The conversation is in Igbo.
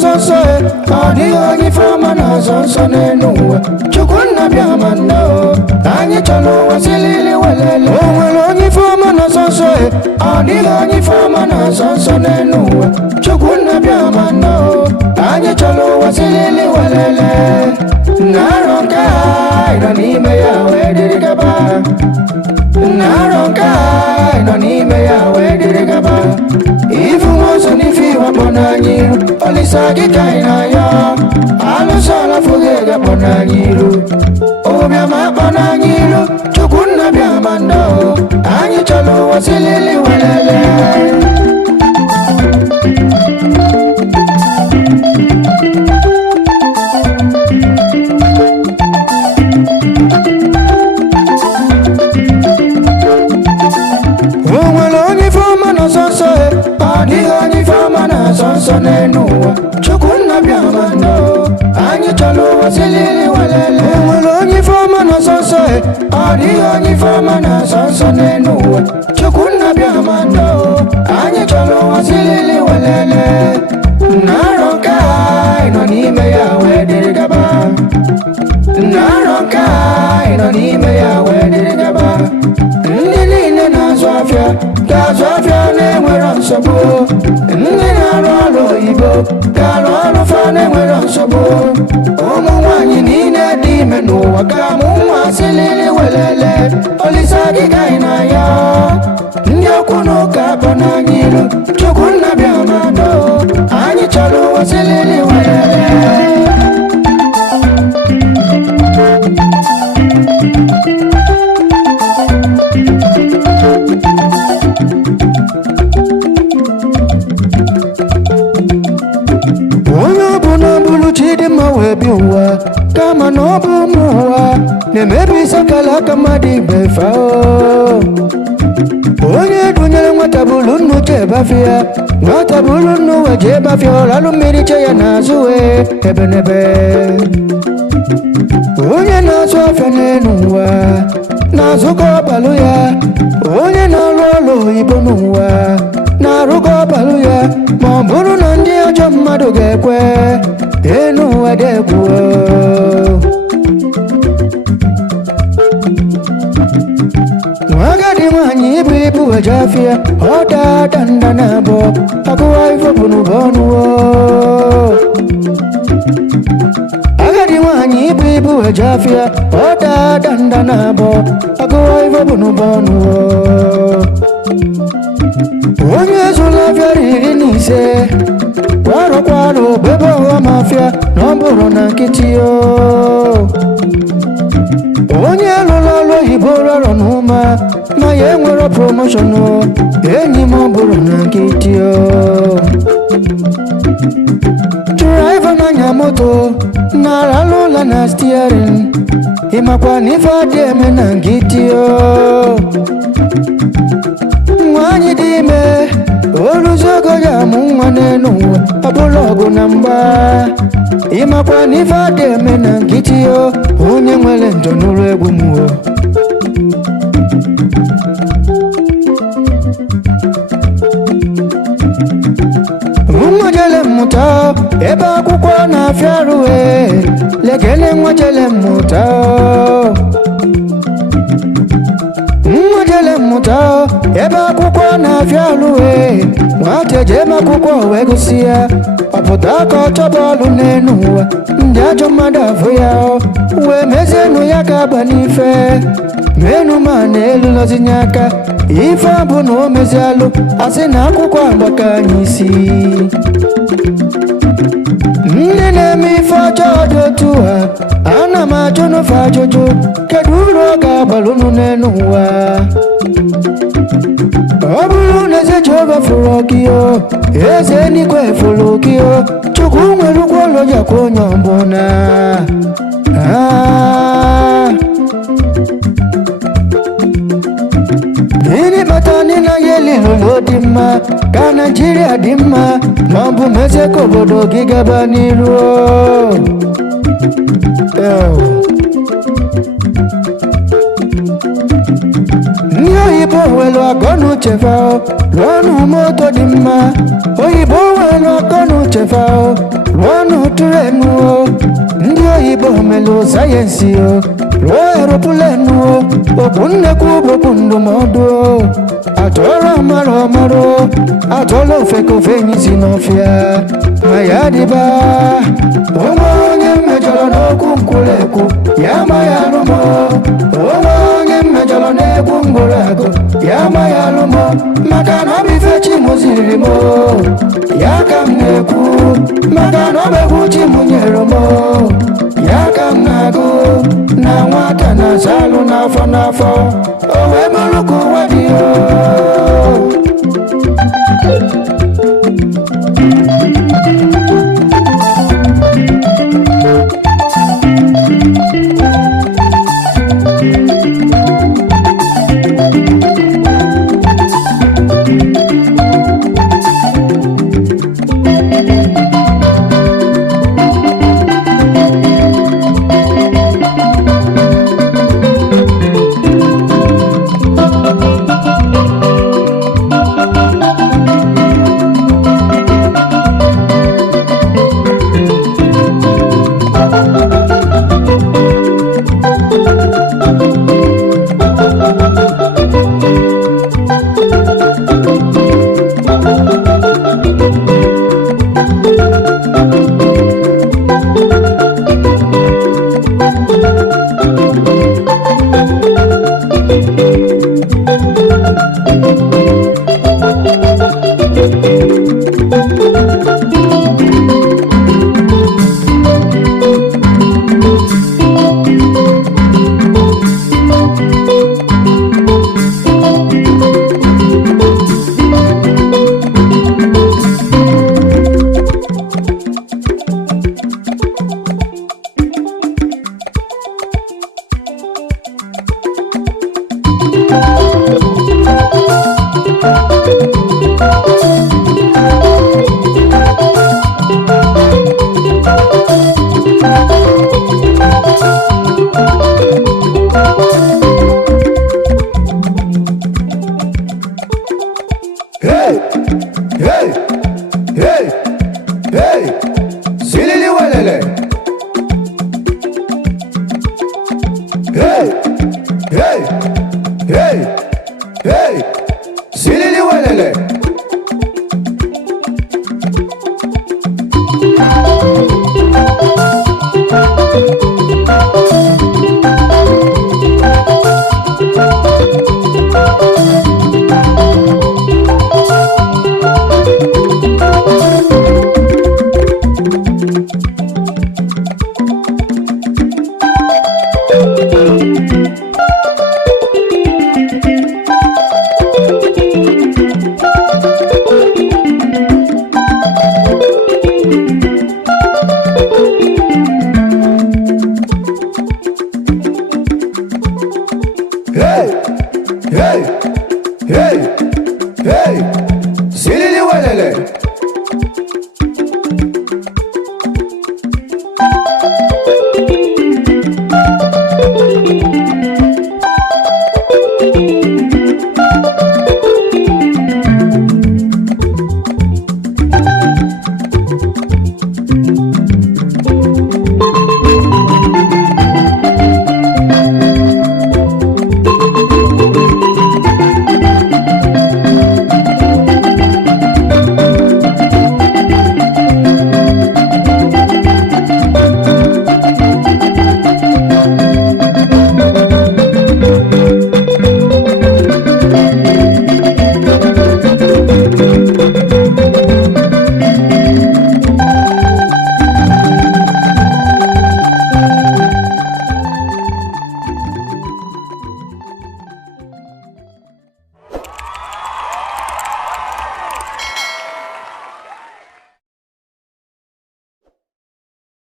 sonso Adiga ni fama na sonso nenuwa Chukuna biama no Anyi chalo wasilili walele Omwelo ni fama na sonso Adiga ni fama na sonso nenuwa Chukuna biama no Anyi chalo wasilili walele Naronka ino nime yawe dirigaba Naronka ino nime yawe dirigaba Ifu mozo nifi wapona nyiru Olisaki kaina ya Alusala fugega pona nyiru Obya mapona nyiru Chukuna bya mando Anyi chalo wasilili walele Sonso nenuwa Chukuna biamando Anyi chalo wasilili walele Mwelo nyi fama na sonso Adiga nyi fama na sonso nenuwa Chukuna biamando Anyi chalo wasilili walele Naronka ino nime yawe dirigaba Naronka ino nime yawe dirigaba Nini na zwafya Gazwafya ne mwera nsobu Ibo, Kalo fane mwera nsobo Omu wanyi nine di menu Wakamu wasilili welele Olisaki kaina ya Nyo kuno kapona nyilu Chukuna biamado Anyi chalo wasilili welele Kama nobu muwa Nemebi sakala kama di befao Onye dunyele mwatabulunu chebafia Mwatabulunu wajebafia Lalu miri chaya nazue Ebenebe Onye nazwafya nenuwa Nazuko baluya Onye nalolo ibonuwa Naruko baluya Mamburu nandi ajo madugekwe Enu adekuwa Mwagadi mwanyi ibu wajafia Oda dandanabo Akuwa ifo bunu bonuwo Agadi mwanyi ibu wajafia Oda dandanabo Akuwa ifo bunu bonuwo Onye zulafya ririnise Kwaro kwaro bebo wa mafia Nomboro na kitio Onye lolo iboro numa Ma ye nwero promotiono Enyi mboro na kitio Driver na nyamoto Nara lola na steering Imakwa nifa deme na kitio Mwanyi dime Oluzogo ya mungwane nuwa Abulogu namba Imakwa nifade mena ngitio Unye mwele ntonule gumuo Umwajele muta Eba kukwa na fyaruwe Legele mwajele muta Mwajele muta Eba kukwa na fyaluwe Mwatejema kukwa wegusia Waputako chobolu nenuwa Njajo madafu yao Wemezenu yakaba nife Menu manelu lozinyaka Ifa bunu mezalu Asina kukwa mbakanyisi Nene mifa jojo tuwa Ana machono fa jojo Keduro gabalunu nenuwa Obulu neze joga fulokio Eze ni kwe fulokio Chukumwe lukwolo ya konyombona Nini batani na yeli lolo dima Kana Nigeria dima Mambu meze kobodo gigabani luo Oyibo welo agonu chefao Lonu moto dima Oyibo welo agonu chefao trenu ndị oyibo melụ sayensị rụọ aeroplenu okwu nnekwu bụkwu ndụmọdụ atụọrọ ọmarụ ọmarụ atụọla ofe ka ofe enyi si n'ọfịa ma ya dịba onwe onye mmejọrọ n'okwu nkwụrụ ya ma ya alụmọ onwe onye mmejọrọ n'egwu ngwụrụ agụ ya ma ya alụmọ maka na ọ bụ ife chi m ziri m ya ka m na-ekwu maka na ọ bụ egwu chi m nyere m ya ka m na-agụ na nwata na-aza alụ n'afọ n'afọ o wee bụrụ ka ụwa dị Thank you.